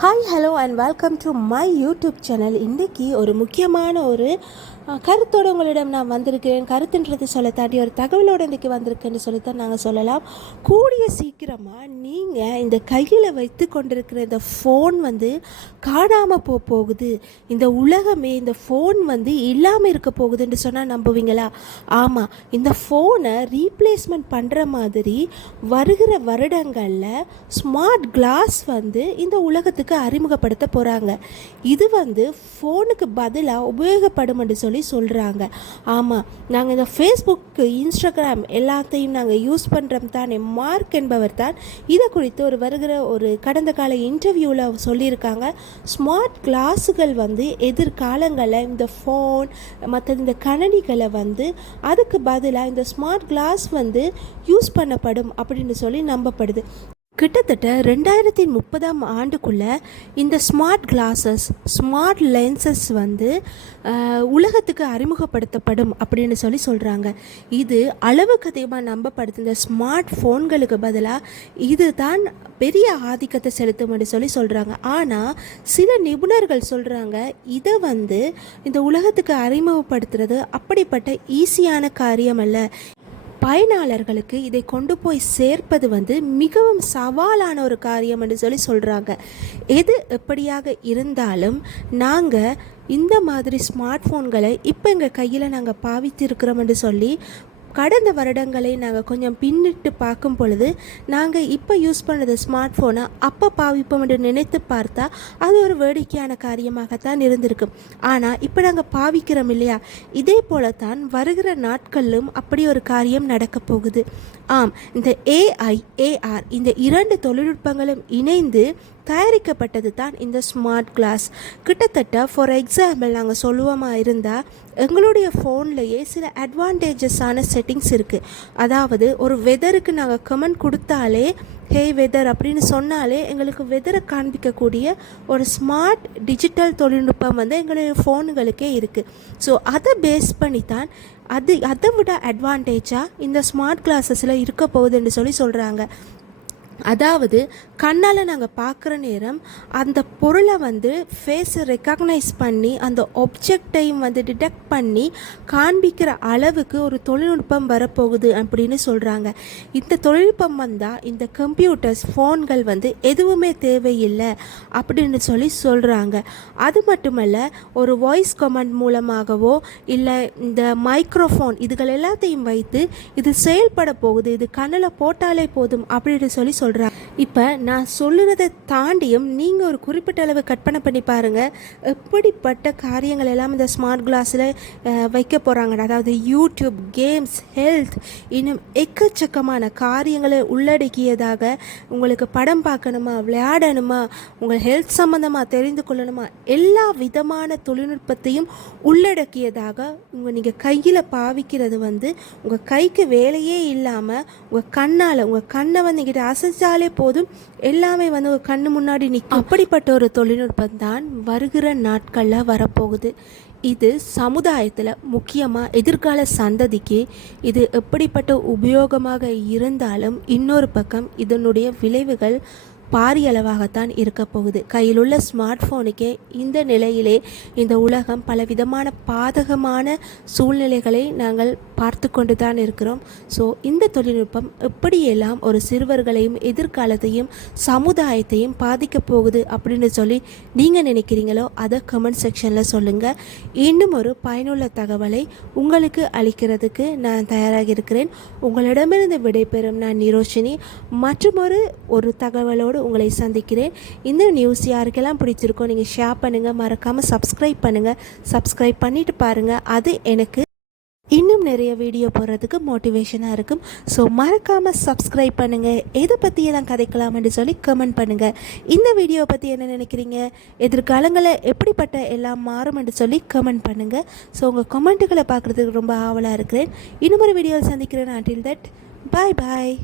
Hi hello and welcome to my YouTube channel இன்றைக்கி ஒரு முக்கியமான ஒரு கருத்தோடு உங்களிடம் நான் வந்திருக்கிறேன். கருத்துன்றது சொல்ல தாண்டி ஒரு தகவலோடு இன்றைக்கி வந்திருக்கேன்னு சொல்லித்தான் நாங்கள் சொல்லலாம். கூடிய சீக்கிரமாக நீங்கள் இந்த கையில் வைத்து கொண்டிருக்கிற இந்த ஃபோன் வந்து காணாமல் போக போகுது. இந்த உலகமே இந்த ஃபோன் வந்து இல்லாமல் இருக்க போகுதுன்னு சொன்னால் நம்புவீங்களா? ஆமாம் இந்த ஃபோனை ரீப்ளேஸ்மெண்ட் பண்ணுற மாதிரி வருகிற வருடங்களில் ஸ்மார்ட் கிளாஸ் வந்து இந்த உலகத்துக்கு அறிமுகப்படுத்த போகிறாங்க இது வந்து ஃபோனுக்கு பதிலாக உபயோகப்படும் என்று சொல்லி சொல்கிறாங்க ஆமாம் நாங்கள் இந்த ஃபேஸ்புக்கு இன்ஸ்டாகிராம் எல்லாத்தையும் நாங்கள் யூஸ் பண்ணுறோம் தானே. மார்க் என்பவர் தான். இதை குறித்து ஒரு வருகிற ஒரு கடந்த கால இன்டர்வியூவில் சொல்லியிருக்காங்க. ஸ்மார்ட் கிளாஸுகள் வந்து எதிர்காலங்களில் இந்த ஃபோன் மற்ற இந்த கணனிகளை வந்து அதுக்கு பதிலாக இந்த ஸ்மார்ட் கிளாஸ் வந்து யூஸ் பண்ணப்படும் அப்படின்னு சொல்லி நம்பப்படுது. கிட்டத்தட்ட ரெண்டாயிரத்தி முப்பதாம் ஆண்டுக்குள்ள இந்த ஸ்மார்ட் கிளாஸஸ் ஸ்மார்ட் லென்சஸ் வந்து உலகத்துக்கு அறிமுகப்படுத்தப்படும் அப்படின்னு சொல்லி சொல்கிறாங்க இது அளவுக்கு அதிகமாக நம்பப்படுத்த இந்த ஸ்மார்ட் ஃபோன்களுக்கு பதிலாக இது தான் பெரிய ஆதிக்கத்தை செலுத்தும்னு சொல்லி சொல்கிறாங்க ஆனால் சில நிபுணர்கள் சொல்கிறாங்க இதை வந்து இந்த உலகத்துக்கு அறிமுகப்படுத்துறது அப்படிப்பட்ட ஈஸியான காரியம் அல்ல பயனாளர்களுக்கு இதை கொண்டு போய் சேர்ப்பது வந்து மிகவும் சவாலான ஒரு காரியம் என்று சொல்லி சொல்கிறாங்க எது எப்படியாக இருந்தாலும் நாங்கள் இந்த மாதிரி ஸ்மார்ட் ஃபோன்களை இப்போ எங்கள் கையில் நாங்கள் பாவித்திருக்கிறோம் என்று சொல்லி கடந்த வருடங்களை நாங்கள் கொஞ்சம் பின்னிட்டு பார்க்கும் பொழுது நாங்கள் இப்போ யூஸ் பண்ணுறது ஸ்மார்ட் ஃபோனை அப்போ பாவிப்போம் என்று நினைத்து பார்த்தா அது ஒரு வேடிக்கையான காரியமாகத்தான் இருந்திருக்கு. ஆனால் இப்போ நாங்கள் பாவிக்கிறோம் இல்லையா? இதே போல தான் வருகிற நாட்களிலும் அப்படி ஒரு காரியம் நடக்கப் போகுது. ஆம் இந்த ஏஐ ஏஆர் இந்த இரண்டு தொழில்நுட்பங்களும் இணைந்து தயாரிக்கப்பட்டது தான் இந்த ஸ்மார்ட் கிளாஸ் கிட்டத்தட்ட ஃபார் எக்ஸாம்பிள் நாங்கள் சொல்லுவோமா இருந்தால் எங்களுடைய ஃபோன்லேயே சில அட்வான்டேஜஸான செட்டிங்ஸ் இருக்குது அதாவது ஒரு வெதருக்கு நாங்கள் கமெண்ட் கொடுத்தாலே ஹே வெதர் அப்படின்னு சொன்னாலே எங்களுக்கு வெதரை காண்பிக்கக்கூடிய ஒரு ஸ்மார்ட் டிஜிட்டல் தொழில்நுட்பம் வந்து எங்களுடைய ஃபோனுகளுக்கே இருக்குது ஸோ அதை பேஸ் பண்ணி தான் அது அதை விட அட்வான்டேஜாக இந்த ஸ்மார்ட் கிளாஸஸில் இருக்க போகுதுன்னு சொல்லி சொல்கிறாங்க அதாவது கண்ணால் நாங்கள் பார்க்குற நேரம் அந்த பொருளை வந்து ஃபேஸை ரெக்கக்னைஸ் பண்ணி அந்த ஒப்ஜெக்டையும் வந்து டிடெக்ட் பண்ணி காண்பிக்கிற அளவுக்கு ஒரு தொழில்நுட்பம் வரப்போகுது அப்படின்னு சொல்கிறாங்க இந்த தொழில்நுட்பம் வந்தால் இந்த கம்ப்யூட்டர்ஸ் ஃபோன்கள் வந்து எதுவுமே தேவையில்லை அப்படின்னு சொல்லி சொல்கிறாங்க அது மட்டுமல்ல ஒரு வாய்ஸ் கமெண்ட் மூலமாகவோ இல்லை இந்த மைக்ரோஃபோன் இதுகள் எல்லாத்தையும் வைத்து இது செயல்பட போகுது இது கண்ணில் போட்டாலே போதும் அப்படின்னு சொல்லி சொல்கிறாங்க இப்போ நான் சொல்லுறதை தாண்டியும் நீங்கள் ஒரு குறிப்பிட்ட அளவு கற்பனை பண்ணி பாருங்கள் எப்படிப்பட்ட காரியங்கள் எல்லாம் இந்த ஸ்மார்ட் கிளாஸில் வைக்க போகிறாங்க அதாவது யூடியூப் கேம்ஸ் ஹெல்த் இன்னும் எக்கச்சக்கமான காரியங்களை உள்ளடக்கியதாக உங்களுக்கு படம் பார்க்கணுமா விளையாடணுமா உங்கள் ஹெல்த் சம்மந்தமாக தெரிந்து கொள்ளணுமா எல்லா விதமான தொழில்நுட்பத்தையும் உள்ளடக்கியதாக உங்கள் நீங்கள் கையில் பாவிக்கிறது வந்து உங்கள் கைக்கு வேலையே இல்லாமல் உங்கள் கண்ணால் உங்கள் கண்ணை வந்து இங்கிட்ட அசைச்சாலே போதும் எல்லாமே வந்து ஒரு கண்ணு முன்னாடி நிற்கும். அப்படிப்பட்ட ஒரு தொழில்நுட்பம் தான் வருகிற நாட்களில் வரப்போகுது. இது சமுதாயத்தில் முக்கியமாக எதிர்கால சந்ததிக்கு இது எப்படிப்பட்ட உபயோகமாக இருந்தாலும் இன்னொரு பக்கம் இதனுடைய விளைவுகள் பாரிய அளவாகத்தான் இருக்க போகுது. கையில் உள்ள ஸ்மார்ட் ஃபோனுக்கே இந்த நிலையிலே இந்த உலகம் பலவிதமான பாதகமான சூழ்நிலைகளை நாங்கள் பார்த்து கொண்டு தான் இருக்கிறோம். ஸோ இந்த தொழில்நுட்பம் எப்படியெல்லாம் ஒரு சிறுவர்களையும் எதிர்காலத்தையும் சமுதாயத்தையும் பாதிக்க போகுது அப்படின்னு சொல்லி நீங்கள் நினைக்கிறீங்களோ அதை கமெண்ட் செக்ஷனில் சொல்லுங்கள் இன்னும் ஒரு பயனுள்ள தகவலை உங்களுக்கு அளிக்கிறதுக்கு நான் தயாராக இருக்கிறேன். உங்களிடமிருந்து விடைபெறும் நான் நிரோஷினி. மற்றொரு ஒரு தகவலோடு உங்களை சந்திக்கிறேன். இந்த நியூஸ் யாருக்கெல்லாம் பிடிச்சிருக்கோ நீங்கள் ஷேர் பண்ணுங்கள் மறக்காமல் சப்ஸ்கிரைப் பண்ணுங்கள் சப்ஸ்கிரைப் பண்ணிவிட்டு பாருங்கள் அது எனக்கு இன்னும் நிறைய வீடியோ போடுறதுக்கு மோட்டிவேஷனாக இருக்கும். ஸோ மறக்காமல் சப்ஸ்கிரைப் பண்ணுங்கள் எதை பற்றி எல்லாம் கதைக்கலாம்னு சொல்லி கமெண்ட் பண்ணுங்கள் இந்த வீடியோவை பற்றி என்ன நினைக்கிறீங்க? எதிர்காலங்களில் எப்படிப்பட்ட எல்லாம் மாறும்னு சொல்லி கமெண்ட் பண்ணுங்கள் ஸோ உங்கள் கமெண்ட்டுகளை பார்க்குறதுக்கு ரொம்ப ஆவலாக இருக்கிறேன். இன்னும் ஒரு வீடியோவில் சந்திக்கிறேன். Until that boy bye